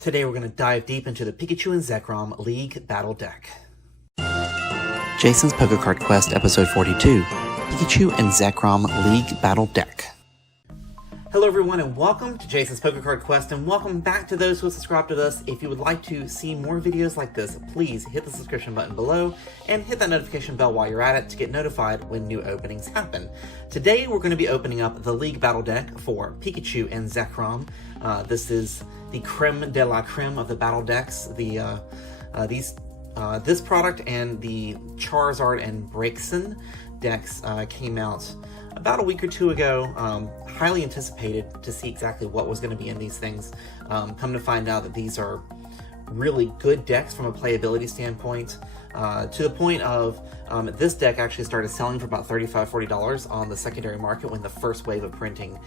Today we're going to dive deep into the Pikachu and Zekrom League Battle Deck. Jason's Poker Card Quest Episode 42, Pikachu and Zekrom League Battle Deck. Hello everyone and welcome to Jason's Poker Card Quest, and welcome back to those who have subscribed to us. If you would like to see more videos like this, please hit the subscription button below and hit that notification bell while you're at it to get notified when new openings happen. Today we're going to be opening up the League Battle Deck for Pikachu and Zekrom. This is the creme de la creme of the battle decks. This product and the Charizard and Braixen decks came out about a week or two ago. Highly anticipated to see exactly what was going to be in these things. Come to find out that these are really good decks from a playability standpoint, to the point of this deck actually started selling for about $35–40 on the secondary market when the first wave of printing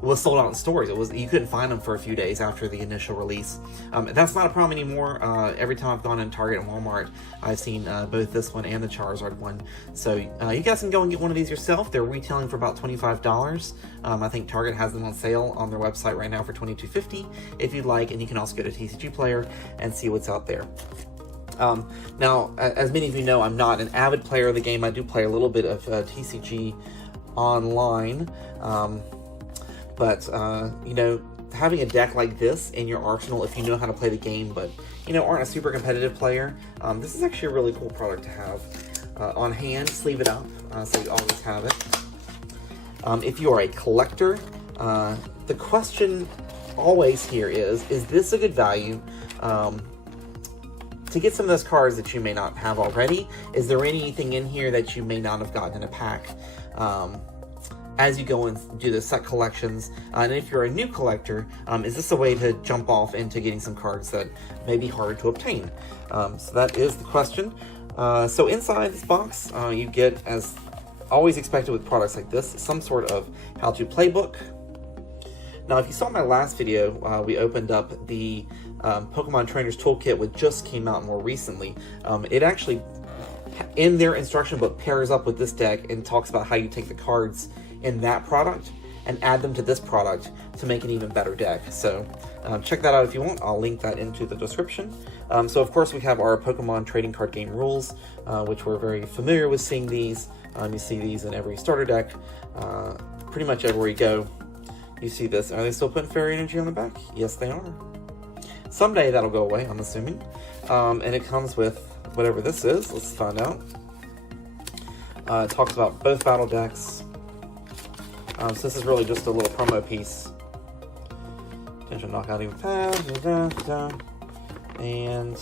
was sold out in stores. You couldn't find them for a few days after the initial release. That's not a problem anymore. Every time I've gone in Target and Walmart, I've seen both this one and the Charizard one. So you guys can go and get one of these yourself. They're retailing for about $25. I think Target has them on sale on their website right now for $22.50 if you'd like, and you can also go to TCG Player and see what's out there. Now, as many of you know, I'm not an avid player of the game. I do play a little bit of TCG online, but you know, having a deck like this in your arsenal, if you know how to play the game but aren't a super competitive player, this is actually a really cool product to have on hand. Sleeve it up so you always have it. If you are a collector, the question always here is this a good value to get some of those cards that you may not have already? Is there anything in here that you may not have gotten in a pack as you go and do the set collections? And if you're a new collector, is this a way to jump off into getting some cards that may be harder to obtain? So that is the question. So inside this box, you get, as always expected with products like this, some sort of how-to playbook. Now, if you saw my last video, we opened up the Pokemon Trainers Toolkit, which just came out more recently. It actually, in their instruction book, pairs up with this deck and talks about how you take the cards in that product and add them to this product to make an even better deck. So check that out if you want. I'll link that into the description. So of course we have our Pokemon trading card game rules, which we're very familiar with seeing these. You see these in every starter deck, pretty much everywhere you go. You see this. Are they still putting fairy energy on the back? Yes, they are. Someday that'll go away, I'm assuming. And it comes with whatever this is. Let's find out. It talks about both battle decks. So this is really just a little promo piece. Attention, knockout even fast. And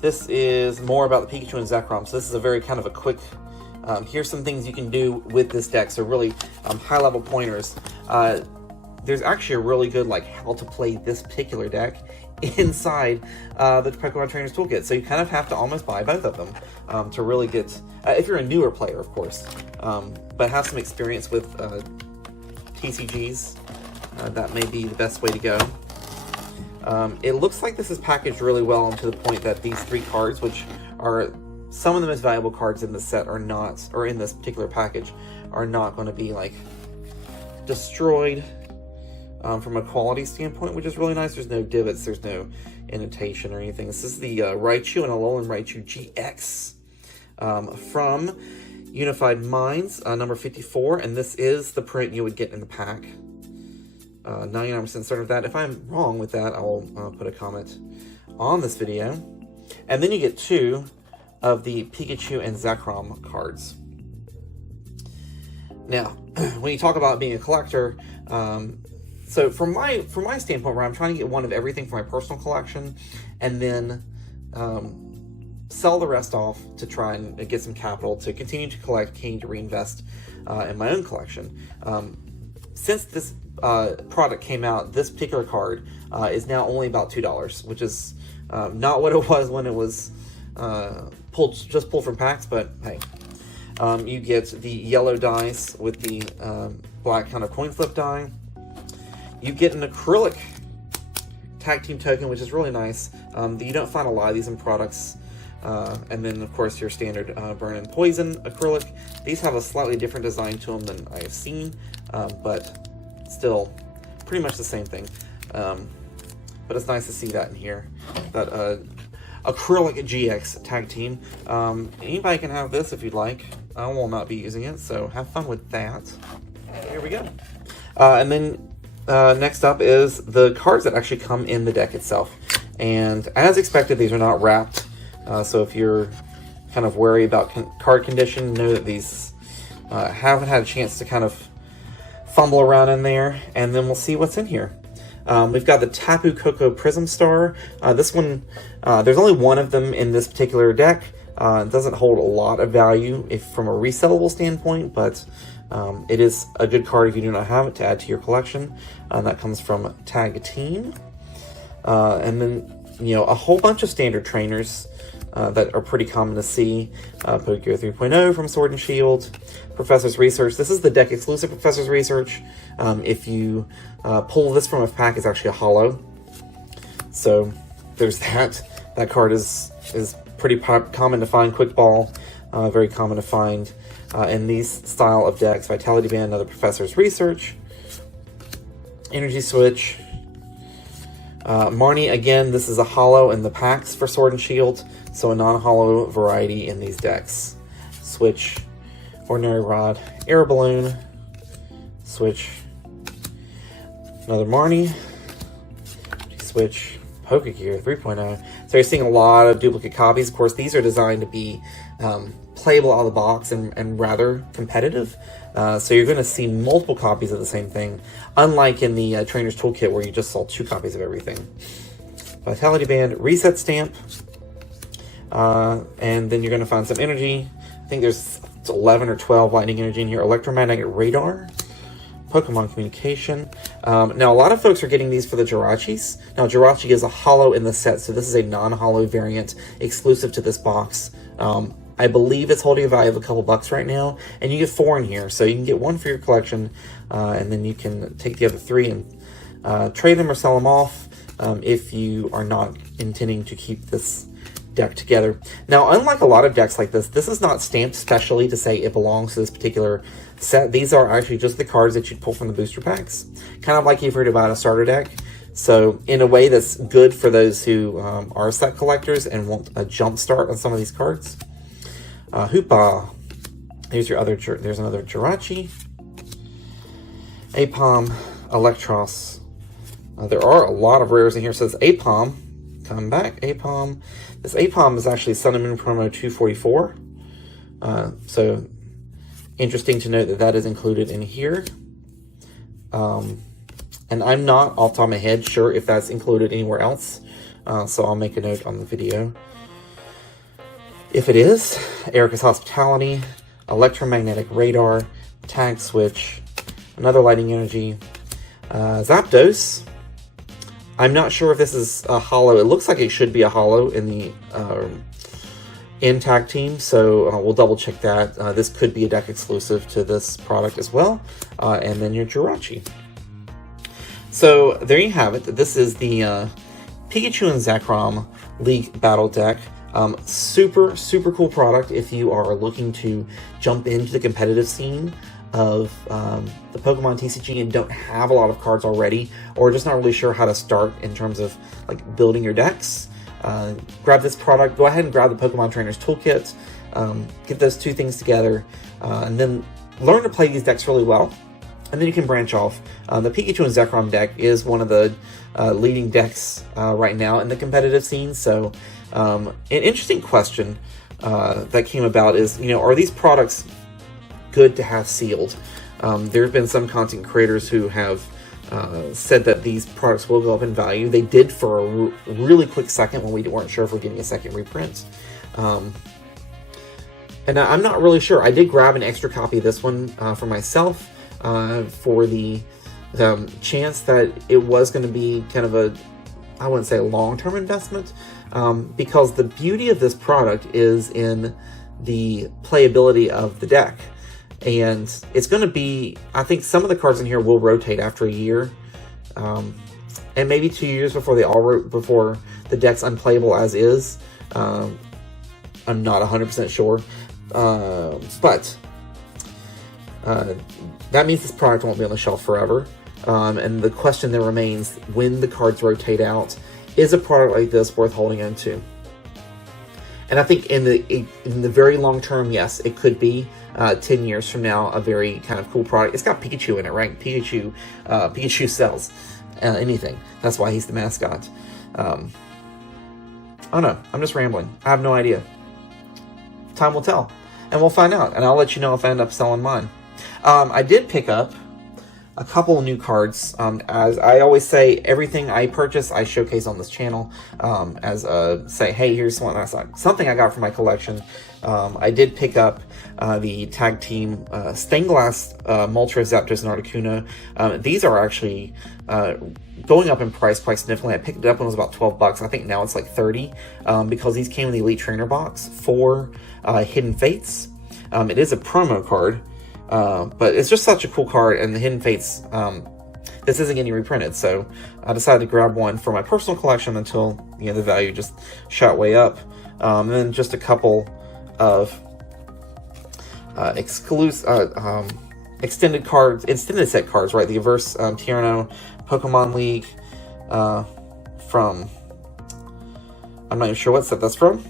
this is more about the Pikachu and Zekrom. So this is a very kind of a quick, here's some things you can do with this deck. So really high-level pointers. There's actually a really good how to play this particular deck inside the Pokemon Trainers Toolkit. So you kind of have to almost buy both of them to really get, if you're a newer player, of course, but have some experience with TCGs, that may be the best way to go. It looks like this is packaged really well, and to the point that these three cards, which are some of the most valuable cards in the set, are not, or in this particular package, are not going to be destroyed from a quality standpoint, which is really nice. There's no divots, there's no indentation or anything. This is the Raichu and Alolan Raichu GX from Unified Minds, number 54, and this is the print you would get in the pack. 99% certain of that. If I'm wrong with that, I'll put a comment on this video. And then you get two of the Pikachu and Zekrom cards. Now, when you talk about being a collector, so from my standpoint, where I'm trying to get one of everything for my personal collection, and then sell the rest off to try and get some capital to continue to collect, continue to reinvest in my own collection. Since this product came out, this particular card is now only about $2, which is not what it was when it was pulled from packs, but hey. You get the yellow dice with the black kind of coin flip die. You get an acrylic tag team token, which is really nice. You don't find a lot of these in products. And then, of course, your standard burn and poison acrylic. These have a slightly different design to them than I have seen, but still pretty much the same thing. But it's nice to see that in here. That acrylic GX tag team. Anybody can have this if you'd like. I will not be using it, so have fun with that. Here we go. And then next up is the cards that actually come in the deck itself. And as expected, these are not wrapped. So if you're kind of worried about card condition, know that these haven't had a chance to kind of fumble around in there. And then we'll see what's in here. We've got the Tapu Koko Prism Star. This one, there's only one of them in this particular deck. It doesn't hold a lot of value from a resellable standpoint, but it is a good card if you do not have it to add to your collection. That comes from Tag Team. And then, a whole bunch of standard trainers that are pretty common to see. Pokemon 3.0 from Sword and Shield. Professor's Research. This is the deck exclusive Professor's Research. If you pull this from a pack, it's actually a holo. So there's that. That card is pretty common to find. Quick Ball, very common to find in these style of decks. Vitality Band, another Professor's Research. Energy Switch. Marnie, again, this is a holo in the packs for Sword and Shield, so a non-holo variety in these decks. Switch, Ordinary Rod, Air Balloon, Switch, another Marnie, Switch, Pokegear 3.0. So you're seeing a lot of duplicate copies. Of course, these are designed to be playable out of the box and rather competitive. So you're going to see multiple copies of the same thing, unlike in the Trainer's Toolkit where you just saw 2 copies of everything. Vitality Band, Reset Stamp, and then you're going to find some energy. I think there's 11 or 12 lightning energy in here. Electromagnetic Radar, Pokemon Communication. Now, a lot of folks are getting these for the Jirachis. Now, Jirachi is a holo in the set, so this is a non-holo variant exclusive to this box. I believe it's holding a value of a couple bucks right now, and you get 4 in here, so you can get 1 for your collection, and then you can take the other 3 and trade them or sell them off if you are not intending to keep this deck together. Now, unlike a lot of decks like this is not stamped specially to say it belongs to this particular set. These are actually just the cards that you'd pull from the booster packs, kind of like you've heard about a starter deck. So in a way, that's good for those who are set collectors and want a jump start on some of these cards. Hoopa. There's another Jirachi. Apom, Electros. There are a lot of rares in here. It says Apom. Come back, Apom. This Apom is actually Sun and Moon promo 244. So interesting to note that is included in here. And I'm not, off the top of my head, sure if that's included anywhere else. So I'll make a note on the video. If it is, Erica's Hospitality, Electromagnetic Radar, Tag Switch, another Lightning Energy, Zapdos. I'm not sure if this is a holo. It looks like it should be a holo in the Tag Team, so we'll double check that. This could be a deck exclusive to this product as well. And then your Jirachi. So there you have it. This is the Pikachu and Zekrom League Battle deck. Super cool product if you are looking to jump into the competitive scene of the Pokemon TCG and don't have a lot of cards already, or just not really sure how to start in terms of like building your decks. Grab this product. Go ahead and grab the Pokemon Trainer's Toolkit. Get those 2 things together, and then learn to play these decks really well. And then you can branch off. The Pikachu and Zekrom deck is one of the leading decks right now in the competitive scene. So an interesting question that came about is, are these products good to have sealed? There have been some content creators who have said that these products will go up in value. They did for a really quick second when we weren't sure if we're getting a second reprint. And I'm not really sure. I did grab an extra copy of this one for myself for the chance that it was going to be kind of a, I wouldn't say a long-term investment, because the beauty of this product is in the playability of the deck. And it's going to be, I think some of the cards in here will rotate after a year, and maybe 2 years before before the deck's unplayable as is. I'm not 100% sure, but that means this product won't be on the shelf forever. And the question then remains, when the cards rotate out, is a product like this worth holding on to? And I think in the very long term, yes, it could be 10 years from now a very kind of cool product. It's got Pikachu in it, right? Pikachu sells anything. That's why he's the mascot. I don't know. I'm just rambling. I have no idea. Time will tell, and we'll find out. And I'll let you know if I end up selling mine. I did pick up a couple of new cards. As I always say, everything I purchase, I showcase on this channel as say, hey, here's something I got from my collection. I did pick up the Tag Team Stained Glass Moltres, Zapdos, and Articuno. These are actually going up in price quite significantly. I picked it up when it was about $12. I think now it's like 30 because these came in the Elite Trainer box for Hidden Fates. It is a promo card. But it's just such a cool card, and the Hidden Fates, this isn't getting reprinted, so I decided to grab one for my personal collection until, the value just shot way up. And then just a couple of extended set cards, right? The Averse Tierno Pokemon League from, I'm not even sure what set that's from,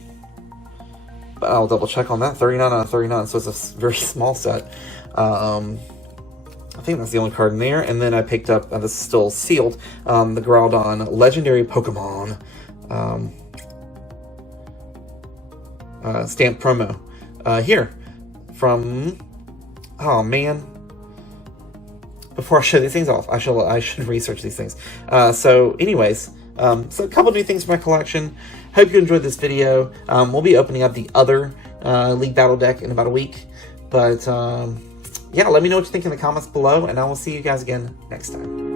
but I'll double check on that. 39 out of 39, so it's a very small set. I think that's the only card in there. And then I picked up, this is still sealed, the Groudon Legendary Pokemon stamp promo here from, oh man, before I show these things off, I should research these things. So anyways, so a couple new things for my collection. Hope you enjoyed this video. We'll be opening up the other League Battle deck in about a week, but yeah, let me know what you think in the comments below, and I will see you guys again next time.